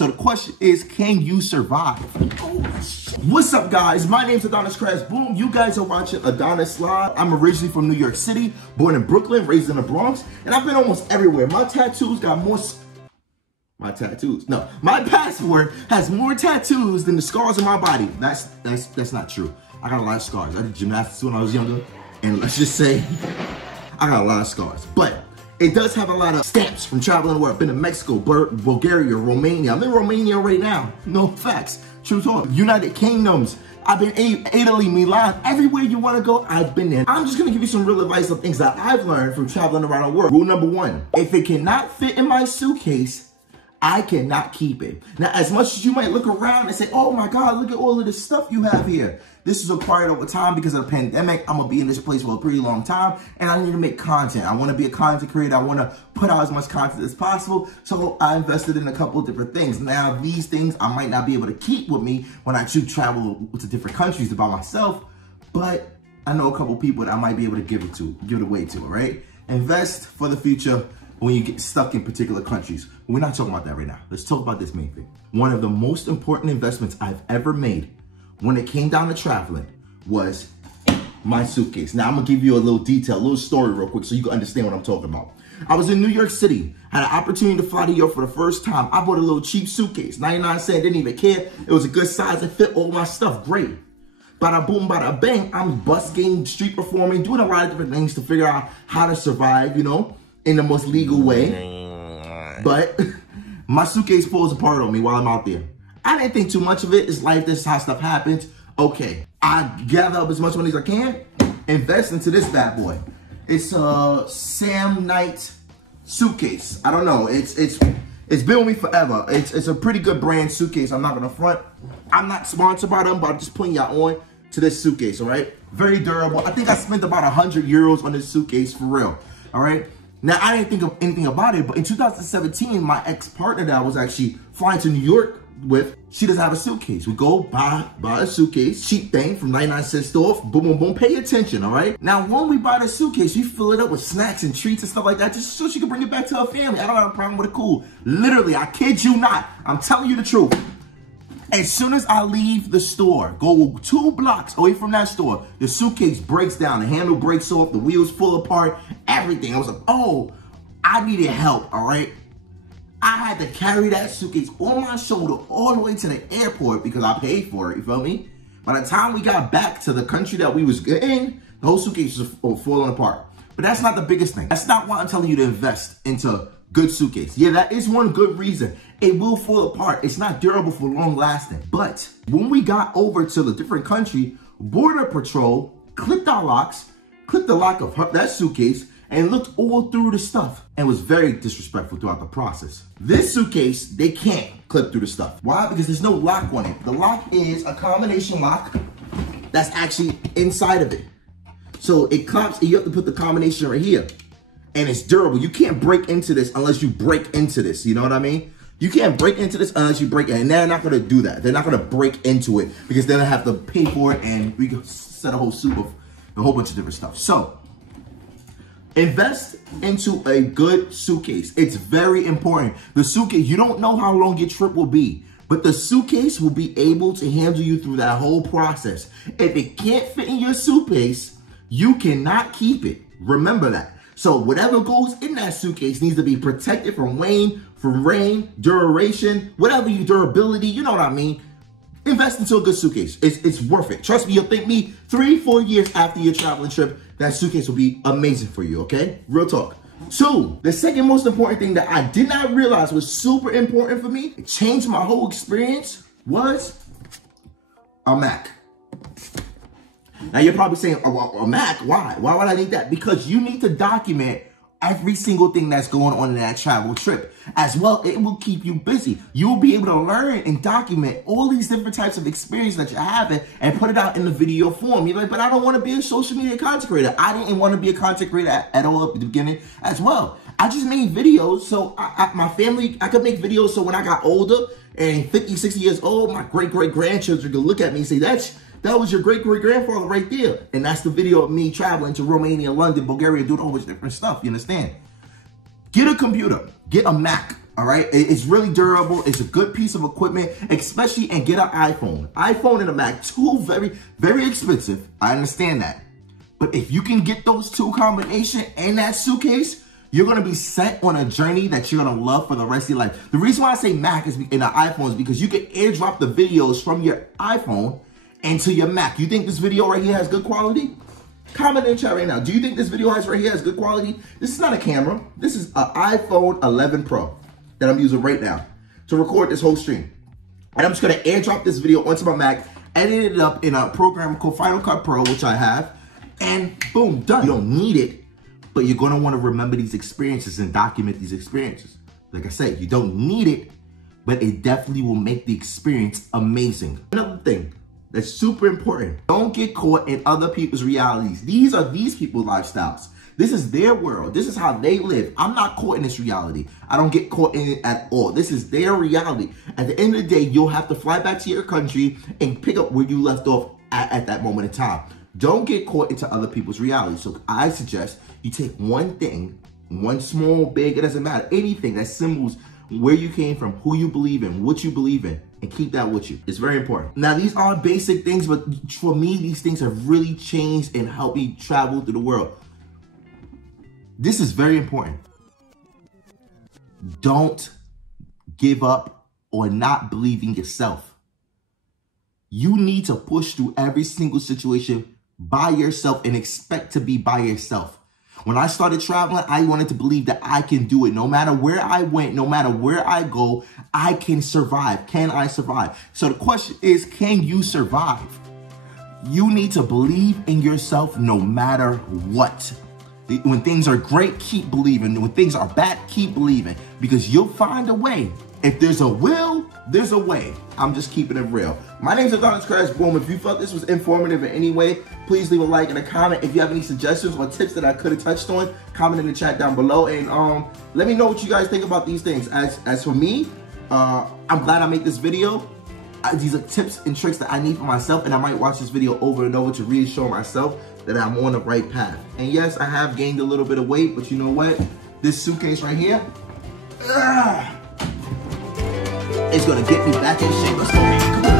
So the question is, can you survive? What's up, guys? My name's Adonis Crash Boom. You guys are watching Adonis Live. I'm originally from New York City, born in Brooklyn, raised in the Bronx, and I've been almost everywhere. My tattoos got more... My passport has more tattoos than the scars on my body. That's not true. I got a lot of scars. I did gymnastics when I was younger, and let's just say I got a lot of scars. But it does have a lot of stamps from traveling the world. I've been to Mexico, Bulgaria, Romania. I'm in Romania right now. No facts. True talk. United Kingdoms. I've been Italy, Milan. Everywhere you want to go, I've been there. I'm just going to give you some real advice of things that I've learned from traveling around the world. Rule number 1. If it cannot fit in my suitcase, I cannot keep it. Now, as much as you might look around and say, oh my God, look at all of this stuff you have here. This is acquired over time because of the pandemic. I'm gonna be in this place for a pretty long time and I need to make content. I wanna be a content creator. I wanna put out as much content as possible. So I invested in a couple of different things. Now, these things I might not be able to keep with me when I do travel to different countries by myself, but I know a couple people that I might be able to give it away to, right? Invest for the future when you get stuck in particular countries. We're not talking about that right now. Let's talk about this main thing. One of the most important investments I've ever made when it came down to traveling was my suitcase. Now I'm gonna give you a little detail, a little story real quick so you can understand what I'm talking about. I was in New York City, had an opportunity to fly to Europe for the first time. I bought a little cheap suitcase, 99 cents, didn't even care. It was a good size and fit all my stuff, great. Bada boom, bada bang, I'm busking, street performing, doing a lot of different things to figure out how to survive, you know, in the most legal way. But my suitcase falls apart on me while I'm out there. I didn't think too much of it. It's life, this is how stuff happens. Okay, I gather up as much money as I can, invest into this bad boy. It's a Sam Knight suitcase. I don't know, it's been with me forever. It's a pretty good brand suitcase, I'm not gonna front. I'm not sponsored by them, but I'm just putting y'all on to this suitcase, all right? Very durable. I think I spent about 100 euros on this suitcase for real, all right? Now, I didn't think of anything about it, but in 2017, my ex-partner that I was actually flying to New York with, she doesn't have a suitcase. We go buy a suitcase, cheap thing from 99 cent store, boom, boom, boom, pay attention, all right? Now, when we buy the suitcase, we fill it up with snacks and treats and stuff like that just so she can bring it back to her family. I don't have a problem with it, cool. Literally, I kid you not, I'm telling you the truth. As soon as I leave the store, go 2 blocks away from that store, the suitcase breaks down, the handle breaks off, the wheels fall apart, everything. I was like, oh, I needed help, all right? I had to carry that suitcase on my shoulder all the way to the airport because I paid for it, you feel me? By the time we got back to the country that we was in, the whole suitcase was falling apart. But that's not the biggest thing. That's not why I'm telling you to invest into good suitcase. Yeah, that is one good reason. It will fall apart. It's not durable for long lasting. But when we got over to the different country, Border Patrol clipped our locks, clipped the lock of that suitcase, and looked all through the stuff and was very disrespectful throughout the process. This suitcase, they can't clip through the stuff. Why? Because there's no lock on it. The lock is a combination lock that's actually inside of it. So it claps and you have to put the combination right here. And it's durable. You can't break into this unless you break into this. You know what I mean? You can't break into this unless you break it. And they're not going to do that. They're not going to break into it because then I have to pay for it and we can set a whole soup of a whole bunch of different stuff. So invest into a good suitcase. It's very important. The suitcase, you don't know how long your trip will be, but the suitcase will be able to handle you through that whole process. If it can't fit in your suitcase, you cannot keep it. Remember that. So whatever goes in that suitcase needs to be protected from rain, duration, whatever your durability, you know what I mean? Invest into a good suitcase. It's worth it. Trust me, you'll thank me 3-4 years after your traveling trip. That suitcase will be amazing for you, okay? Real talk. 2, the second most important thing that I did not realize was super important for me, it changed my whole experience, was a Mac. Now you're probably saying, oh, a Mac, why? Why would I need that? Because you need to document every single thing that's going on in that travel trip. As well, it will keep you busy. You'll be able to learn and document all these different types of experience that you're having and put it out in the video form. You're like, but I don't want to be a social media content creator. I didn't want to be a content creator at all at the beginning as well. I just made videos so my family, I could make videos so when I got older and 50, 60 years old, my great-great-grandchildren could look at me and say, that was your great-great-grandfather right there. And that's the video of me traveling to Romania, London, Bulgaria, doing all this different stuff, you understand? Get a computer, get a Mac, All right, it's really durable. It's a good piece of equipment, especially, and get an iPhone. iPhone and a Mac, two very, very expensive. I understand that. But if you can get those two combination in that suitcase, you're gonna be set on a journey that you're gonna love for the rest of your life. The reason why I say Mac is in an iPhone is because you can airdrop the videos from your iPhone into your Mac. You think this video right here has good quality? Comment in the chat right now. Do you think this video right here has good quality? This is not a camera. This is an iPhone 11 Pro that I'm using right now to record this whole stream. And I'm just gonna airdrop this video onto my Mac, edit it up in a program called Final Cut Pro, which I have, and boom, done. You don't need it, but you're gonna wanna remember these experiences and document these experiences. Like I said, you don't need it, but it definitely will make the experience amazing. Another thing that's super important, don't get caught in other people's realities. These are these people's lifestyles. This is their world. This is how they live. I'm not caught in this reality. I don't get caught in it at all. This is their reality. At the end of the day, you'll have to fly back to your country and pick up where you left off at that moment in time. Don't get caught into other people's reality. So I suggest you take one thing, one small, big, it doesn't matter, anything that symbols where you came from, who you believe in, what you believe in, and keep that with you. It's very important. Now, these are basic things, but for me, these things have really changed and helped me travel through the world. This is very important. Don't give up or not believe in yourself. You need to push through every single situation by yourself and expect to be by yourself. When I started traveling, I wanted to believe that I can do it. No matter where I went, no matter where I go, I can survive. Can I survive? So the question is, can you survive? You need to believe in yourself no matter what. When things are great, keep believing. When things are bad, keep believing, because you'll find a way. If there's a will, there's a way. I'm just keeping it real. My name's Adonis Crash Boom. If you felt this was informative in any way, please leave a like and a comment. If you have any suggestions or tips that I could have touched on, comment in the chat down below. And let me know what you guys think about these things. As for me, I'm glad I made this video. These are tips and tricks that I need for myself, and I might watch this video over and over to reassure myself that I'm on the right path. And yes, I have gained a little bit of weight, but you know what? This suitcase right here, it's gonna get me back in shape. Let's go, baby. Come on.